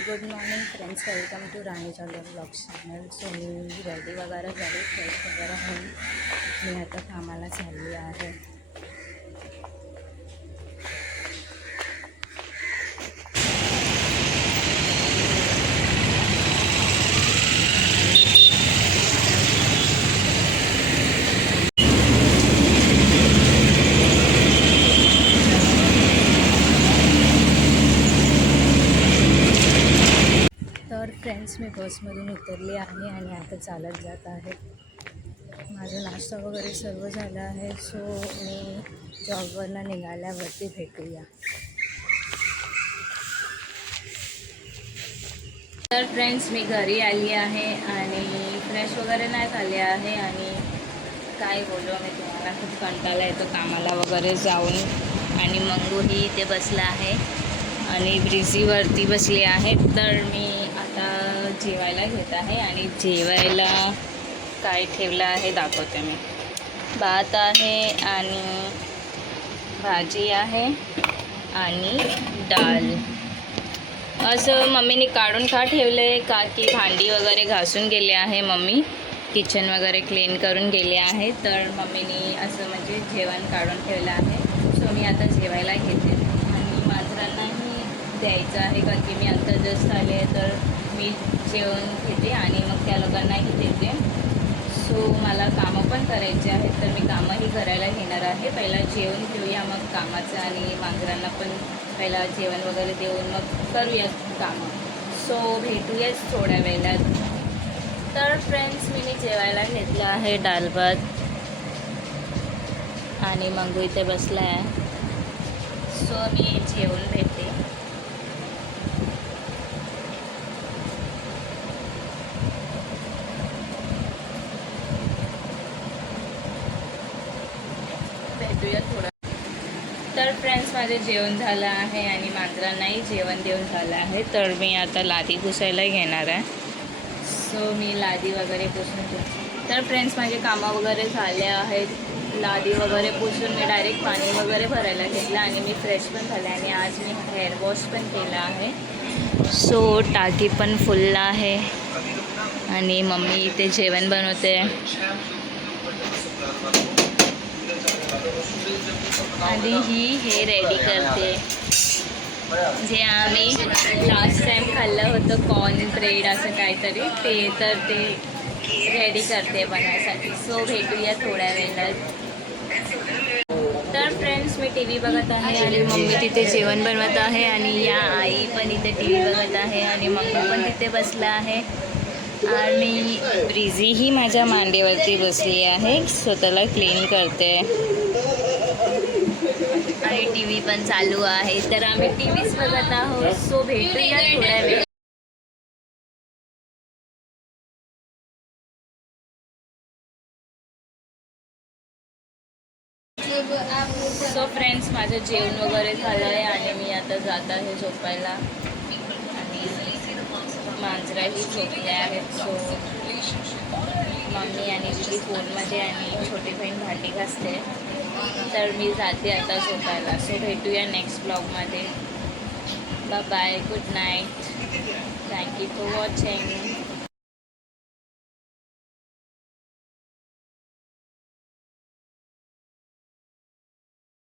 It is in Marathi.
Good morning friends, welcome to Rani Chandra blog channel. So मी रेडी वगैरे झाली, फ्रेश वगैरे होऊन मी आता कामाला चालली आहे. तर फ्रेंड्स, मी बसमधून उतरली आहे आणि आता चालत जात आहे. माझा नाश्ता वगैरे सर्व झाला आहे. सो मी जॉबवरनं निघाल्यावरती भेटूया. तर फ्रेंड्स, मी घरी आली आहे आणि फ्रेश वगैरे नाही झाले आहे. आणि काय बोलू मी तुम्हाला, खूप कंटाळा येतो कामाला वगैरे जाऊन. आणि मंगूही इथे बसला आहे आणि ब्रिझीवरती बसले आहेत. तर मी आता जेवायला घेत आहे आणि जेवायला काय ठेवलं आहे दाखवते मी. भात आहे आणि भाजी आहे आणि डाळ. असं मम्मीने काढून का ठेवलं आहे का की भांडी वगैरे घासून गेले आहे. मम्मी किचन वगैरे क्लीन करून गेले आहे. तर मम्मीने असं म्हणजे जेवण काढून ठेवलं आहे. सो मी आता जेवायला घेते आणि मांजरांनाही द्यायचं आहे कारण की मी आता जस्ट आले. तर मी जेवण घेते आणि मग त्या लोकांनाही देते. सो मला कामं पण करायचे आहेत, तर मी कामंही करायला घेणार आहे. पहिला जेवण घेऊया, मग कामाचं आणि मांजरांना पण पहिला जेवण वगैरे देऊन मग करूया कामं. सो भेटूयाच थोड्या वेळात. तर फ्रेंड्स, मी जेवायला घेतलं आहे डाळ भात आणि मंगू इथे बसला आहे. सो मी जेवण भेटते. भेटूया थोडं. तर फ्रेंड्स, माझे जेवण झालं आहे आणि मांजरांनाही जेवण देऊन झालं आहे. तर मी आता लादी पुसायला घेणार आहे. सो मी लादी वगैरे पुसून घेते. तर फ्रेंड्स, माझे कामं वगैरे झाले आहेत. लादी वगैरे पुसून मी डायरेक्ट पाणी वगैरे भरायला घेतलं आणि मी फ्रेश पण झाले आणि आज मी हेअर वॉश पण केलं आहे. सो टाकी पण फुल आहे आणि मम्मी इथे जेवण बनवते आणि ही हे रेडी करते. जे आम्ही लास्ट टाइम खाल्लं होतं कॉर्न ब्रेड असं काहीतरी, ते तर ते रेडी करते बनवायसाठी. सो भेटूया थोड्या वेळात. तर फ्रेंड्स, मी टी व्ही बघत आहे आणि मम्मी तिथे जेवण बनवत आहे आणि या आई पण इथे टी व्ही बघत आहे आणि मम्मी पण तिथे बसला आहे आणि ब्रिझीही माझ्या मांडीवरती बसली आहे, स्वतःला क्लीन करते आणि टी व्ही पण चालू आहे. तर आम्ही टी व्हीच बघत आहोत. सो भेटूया थोड्या वेळ. सो फ्रेंड्स, माझं जेवण वगैरे झालं आहे आणि मी आता जात आहे झोपायला आणि मांजराही झोपल्या आहेत. सो मम्मी आणि दीदी फोनमध्ये आणि छोटी बहीण भांडी घासते. तर मी जाते आता झोपायला. सो भेटूया नेक्स्ट ब्लॉगमध्ये. Bye bye, good night, thank you for watching.